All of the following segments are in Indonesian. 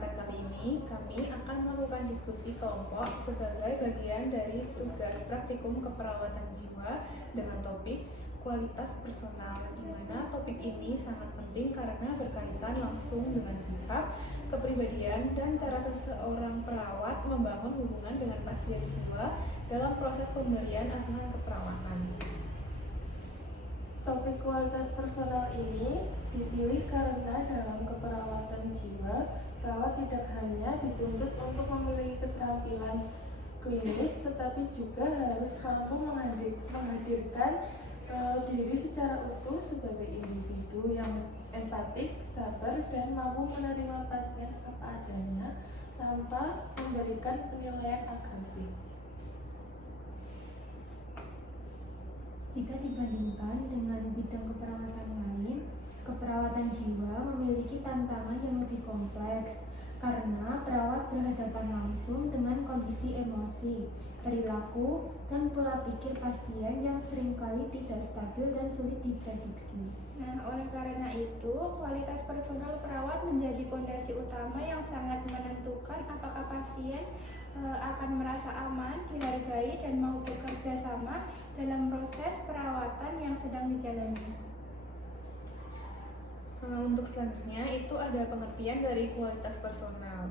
kesempatan kali ini, kami akan melakukan diskusi kelompok sebagai bagian dari tugas praktikum keperawatan jiwa dengan topik kualitas personal, di mana topik ini sangat penting karena berkaitan langsung dengan sikap, kepribadian, dan cara seseorang perawat membangun hubungan dengan pasien jiwa dalam proses pemberian asuhan keperawatan. Topik kualitas personal ini dipilih karena dalam keperawatan jiwa, perawat tidak hanya dituntut untuk memiliki keterampilan klinis, tetapi juga harus mampu menghadirkan diri secara utuh sebagai individu yang empatik, sabar, dan mampu menerima pasien apa adanya tanpa memberikan penilaian agresif. Jika dibandingkan dengan bidang keperawatan lain, keperawatan jiwa memiliki tantangan yang lebih kompleks karena perawat berhadapan langsung dengan kondisi emosi, perilaku, dan pola pikir pasien yang seringkali tidak stabil dan sulit diprediksi. Nah, oleh karena itu, kualitas personal perawat menjadi fondasi utama yang sangat menentukan apakah pasien akan merasa aman, dihargai, dan mau bekerja sama dalam proses perawatan yang sedang dijalani. Untuk selanjutnya itu ada pengertian dari kualitas personal.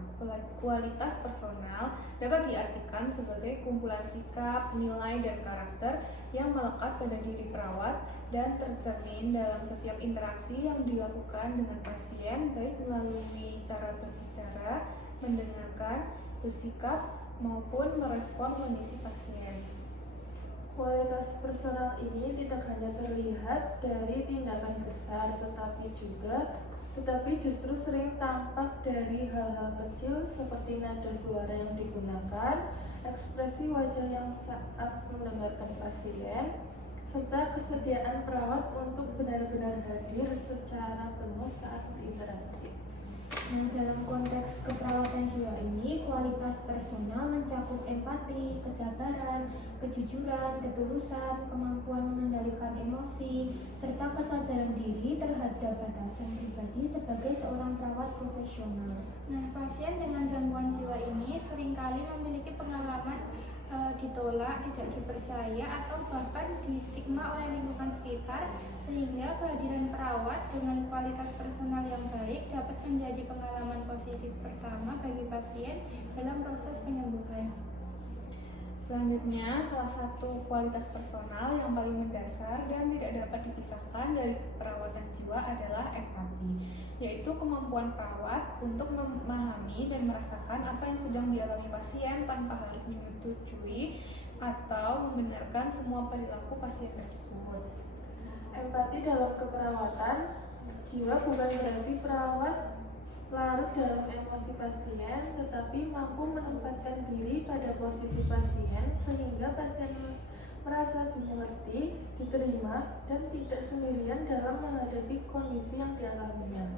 Kualitas personal dapat diartikan sebagai kumpulan sikap, nilai, dan karakter yang melekat pada diri perawat dan tercermin dalam setiap interaksi yang dilakukan dengan pasien, baik melalui cara berbicara, mendengarkan, bersikap, maupun merespon kondisi pasien. Kualitas personal ini tidak hanya terlihat dari tindakan besar, tetapi justru sering tampak dari hal-hal kecil seperti nada suara yang digunakan, ekspresi wajah yang saat mendengarkan pasien, serta kesediaan perawat untuk benar-benar hadir secara penuh saat berinteraksi. Nah, dalam konteks keperawatan jiwa ini, kualitas personal mencakup empati, kesabaran, kejujuran, ketulusan, kemampuan mengendalikan emosi, serta kesadaran diri terhadap batasan pribadi sebagai seorang perawat profesional. Nah, pasien dengan gangguan jiwa ini seringkali memiliki pengalaman ditolak, tidak dipercaya, atau bahkan distigma oleh lingkungan sekitar, sehingga kehadiran perawat dengan kualitas personal yang baik dapat menjadi pengalaman positif pertama bagi pasien dalam proses penyembuhan. Selanjutnya, salah satu kualitas personal yang paling mendasar dan tidak dapat dipisahkan dari perawatan jiwa adalah empati, yaitu kemampuan perawat untuk memahami dan merasakan apa yang sedang dialami pasien tanpa harus menyetujui atau membenarkan semua perilaku pasien tersebut. Empati dalam keperawatan jiwa bukan berarti perawat larut dalam emosi pasien, tetapi mampu menempatkan diri pada posisi pasien sehingga pasien merasa dimengerti, diterima, dan tidak sendirian dalam menghadapi kondisi yang dialaminya.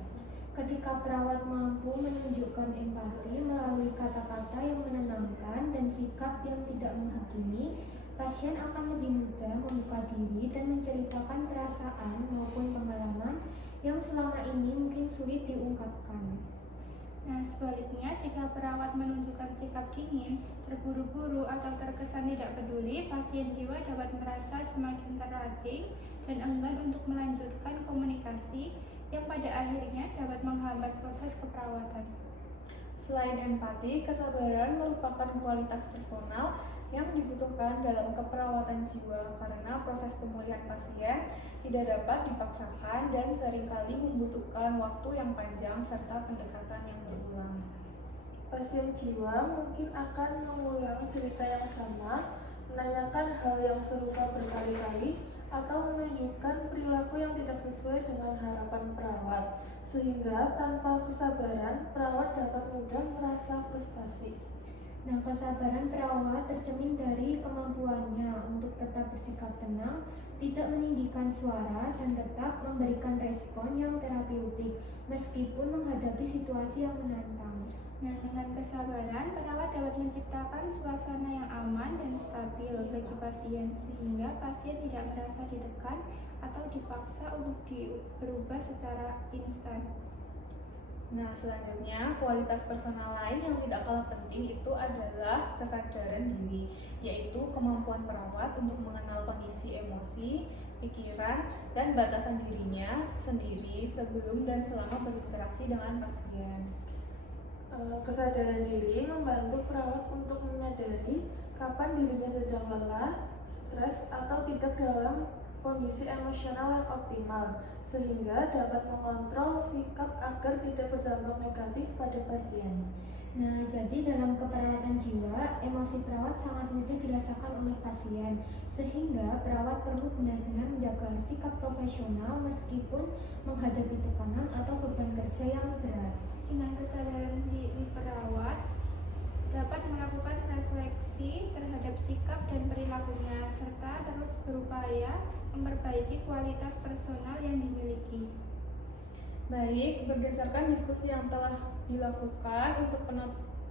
Ketika perawat mampu menunjukkan empati melalui kata-kata yang menenangkan dan sikap yang tidak menghakimi, pasien akan lebih mudah membuka diri dan menceritakan perasaan maupun pengalaman yang selama ini mungkin sulit diungkapkan. Nah, sebaliknya, jika perawat menunjukkan sikap dingin, terburu-buru, atau terkesan tidak peduli, pasien jiwa dapat merasa semakin terasing dan enggan untuk melanjutkan komunikasi yang pada akhirnya dapat menghambat proses keperawatan. Selain empati, kesabaran merupakan kualitas personal yang dibutuhkan dalam keperawatan jiwa karena proses pemulihan pasien tidak dapat dipaksakan dan seringkali membutuhkan waktu yang panjang serta pendekatan yang berulang. Pasien jiwa mungkin akan mengulang cerita yang sama, menanyakan hal yang serupa berkali-kali, atau menunjukkan perilaku yang tidak sesuai dengan harapan perawat, sehingga tanpa kesabaran, perawat dapat mudah merasa frustasi. Nah, kesabaran perawat tercermin dari kemampuannya untuk tetap bersikap tenang, tidak meninggikan suara, dan tetap memberikan respon yang terapeutik meskipun menghadapi situasi yang menantang. Nah, dengan kesabaran, perawat dapat menciptakan suasana yang aman dan stabil bagi pasien, sehingga pasien tidak merasa ditekan atau dipaksa untuk berubah secara instan. Nah, selanjutnya kualitas personal lain yang tidak kalah penting itu adalah kesadaran diri, yaitu kemampuan perawat untuk mengenal kondisi emosi, pikiran, dan batasan dirinya sendiri sebelum dan selama berinteraksi dengan pasien. Kesadaran diri membantu perawat untuk menyadari kapan dirinya sedang lelah, stres, atau tidak dalam kondisi emosional yang optimal, sehingga dapat mengontrol sikap agar tidak berdampak negatif pada pasien. Nah, jadi dalam keperawatan jiwa, emosi perawat sangat mudah dirasakan oleh pasien, sehingga perawat perlu benar-benar menjaga sikap profesional meskipun menghadapi tekanan atau beban kerja yang berat. Dengan kesadaran diri perawat dapat melakukan refleksi terhadap sikap dan perilakunya serta terus berupaya memperbaiki kualitas personal yang dimiliki. Baik, berdasarkan diskusi yang telah dilakukan untuk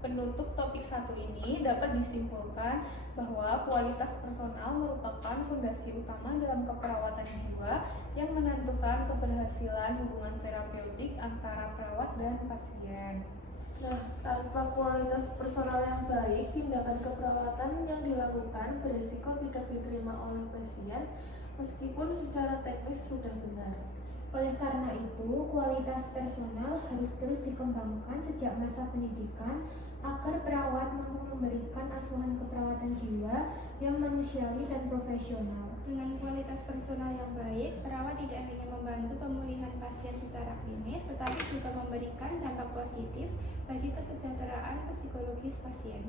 penutup topik satu ini dapat disimpulkan bahwa kualitas personal merupakan fondasi utama dalam keperawatan jiwa yang menentukan keberhasilan hubungan terapeutik antara perawat dan pasien. Nah, tanpa kualitas personal yang baik, tindakan keperawatan yang dilakukan berisiko tidak diterima oleh pasien meskipun secara teknis sudah benar. Oleh karena itu, kualitas personal harus terus dikembangkan sejak masa pendidikan agar perawat mampu memberikan asuhan keperawatan jiwa yang manusiawi dan profesional. Dengan kualitas personal yang baik, perawat tidak hanya membantu pemulihan pasien secara klinis, tetapi juga memberikan dampak positif bagi kesejahteraan psikologis pasien.